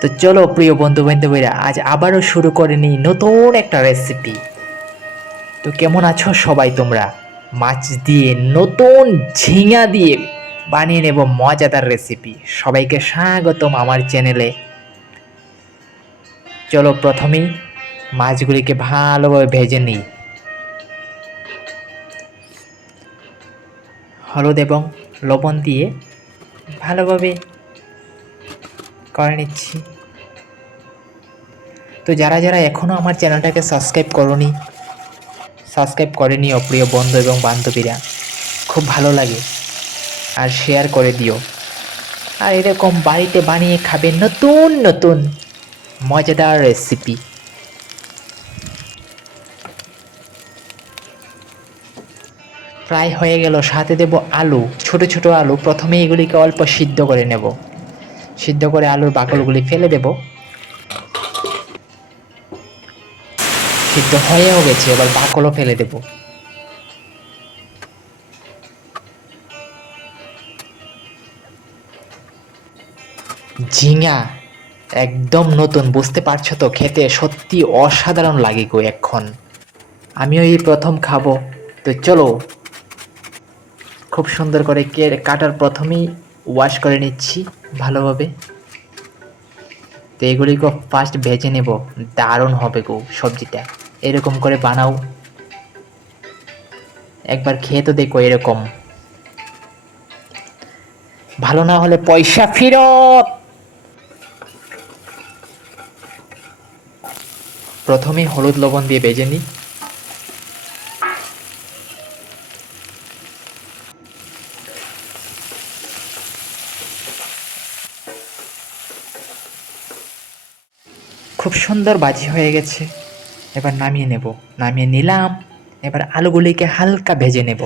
তো চলো প্রিয় বন্ধু বান্ধবীরা, আজ আবারও শুরু করে নিই নতুন একটা রেসিপি। তো কেমন আছো সবাই তোমরা? মাছ দিয়ে নতুন ঝিঙা দিয়ে বানিয়ে নেব মজাদার রেসিপি। সবাইকে স্বাগতম আমার চ্যানেলে। চলো প্রথমেই মাছগুলিকে ভালোভাবে ভেজে নিই। হলুদ এবং লবণ দিয়ে ভালোভাবে করে নিচ্ছি। তো যারা যারা এখনও আমার চ্যানেলটাকে সাবস্ক্রাইব করে নিও প্রিয় বন্ধু এবং বান্ধবীরা, খুব ভালো লাগে। আর শেয়ার করে দিও। আর এরকম বাড়িতে বানিয়ে খাবে নতুন নতুন মজাদার রেসিপি। প্রায় হয়ে গেল। সাথে দেব আলু, ছোট ছোট আলু। প্রথমে এগুলিকে অল্প সিদ্ধ করে নেব। সিদ্ধ করে আলুর বাকলগুলি ফেলে দেব। সিদ্ধ হয়েও গেছে, এবার বাকলও ফেলে দেব। ঝিঙা একদম নতুন, বুঝতে পারছো তো? খেতে সত্যি অসাধারণ লাগে গো এখন। আমিও এই প্রথম খাবো। তো চলো, খুব সুন্দর করে কাটার প্রথমেই ওয়াশ করে নিচ্ছি ভালোভাবে। তো এগুলিকে ফার্স্ট ভেজে নেব। দারুণ হবে গো সবজিটা, এরকম করে বানাও। একবার খেয়ে তো দেখো এরকম। ভালো না হলে পয়সা ফেরত। প্রথমে হলুদ লবণ দিয়ে ভেজে নিই। খুব সুন্দর ভাজি হয়ে গেছে, এবার নামিয়ে নেব। নামিয়ে নিলাম। এবার আলুগুলিকে হালকা ভেজে নেব।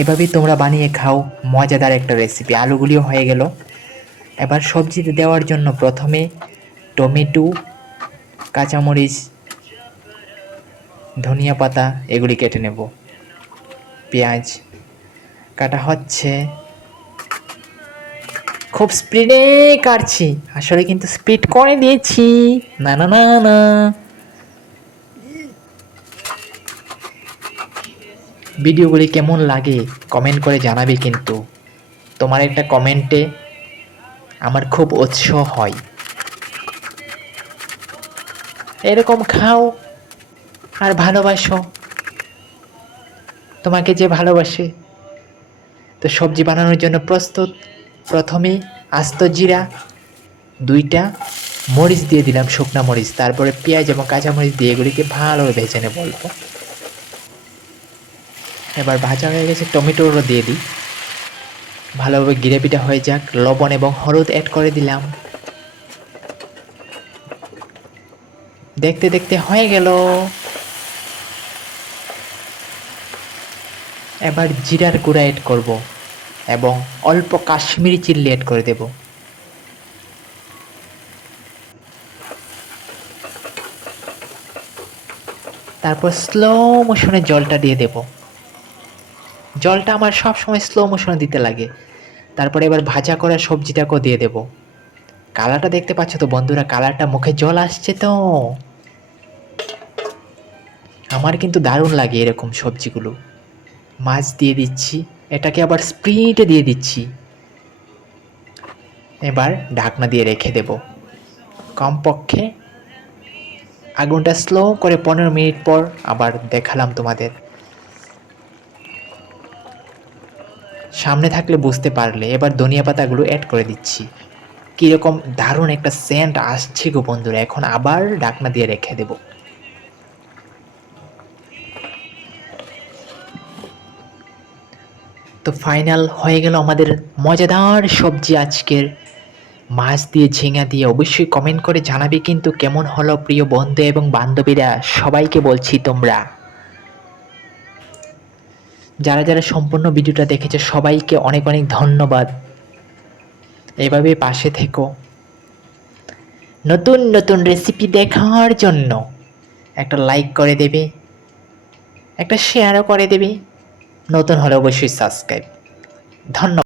এভাবেই তোমরা বানিয়ে খাও, মজাদার একটা রেসিপি। আলুগুলিও হয়ে গেল। এবার সবজিতে দেওয়ার জন্য প্রথমে টমেটো, কাঁচামরিচ, ধনিয়া পাতা এগুলি কেটে নেব। পেঁয়াজ কাটা হচ্ছে। খুব স্পিডে কাটছি, আসলে কিন্তু স্পিড করে দিয়েছি। না না না না, ভিডিওগুলি কেমন লাগে কমেন্ট করে জানাবে কিন্তু। তোমার একটা কমেন্টে আমার খুব উৎসাহ হয়। এরকম খাও আর ভালোবাসো তোমাকে যে ভালোবাসে। তো সবজি বানানোর জন্য প্রস্তুত। প্রথমে আস্ত জিরা, 2টা মরিচ দিয়ে দিলাম, শুকনা মরিচ। তারপরে পেঁয়াজ এবং কাঁচামরিচ দিয়ে এগুলিকে ভালোভাবে ভেজে নেব অল্প। এবার ভাজা হয়ে গেছে, টমেটোরও দিয়ে দিই। ভালোভাবে গ্রেভিটা হয়ে যাক। লবণ এবং হলুদ অ্যাড করে দিলাম। দেখতে দেখতে হয়ে গেল। এবার জিরার গুঁড়া অ্যাড করব এবং অল্প কাশ্মীরি চিল্লি অ্যাড করে দেব। তারপর স্লো মোশনে জলটা দিয়ে দেব। জলটা আমার সবসময় স্লো মোশনে দিতে লাগে। তারপরে এবার ভাজা করা সবজিটাকেও দিয়ে দেব। কালারটা দেখতে পাচ্ছ তো বন্ধুরা? কালারটা, মুখে জল আসছে তো। আমার কিন্তু দারুণ লাগে এরকম সবজিগুলো। মাছ দিয়ে দিচ্ছি, এটাকে আবার স্প্রিটে দিয়ে দিচ্ছি। এবার ঢাকনা দিয়ে রেখে দেব। কমপক্ষে আগুনটা স্লো করে 15 মিনিট পর আবার দেখালাম তোমাদের। সামনে থাকলে বুঝতে পারলে। এবার ধনিয়া পাতাগুলো অ্যাড করে দিচ্ছি। কীরকম দারুণ একটা সেন্ট আসছে গো বন্ধুরা। এখন আবার ঢাকনা দিয়ে রেখে দেব। তো ফাইনাল হয়ে গেল আমাদের মজাদার সবজি আজকের। মাছ দিয়ে, ঝিঙা দিয়ে। অবশ্যই কমেন্ট করে জানাবে কিন্তু কেমন হলো প্রিয় বন্ধু এবং বান্ধবীরা। সবাইকে বলছি তোমরা যারা যারা সম্পূর্ণ ভিডিওটা দেখেছো সবাইকে অনেক অনেক ধন্যবাদ। এভাবে পাশে থেকো। নতুন নতুন রেসিপি দেখার জন্য একটা লাইক করে দেবে, একটা শেয়ারও করে দেবে। নতুন হলে অবশ্যই সাবস্ক্রাইব। ধন্যবাদ।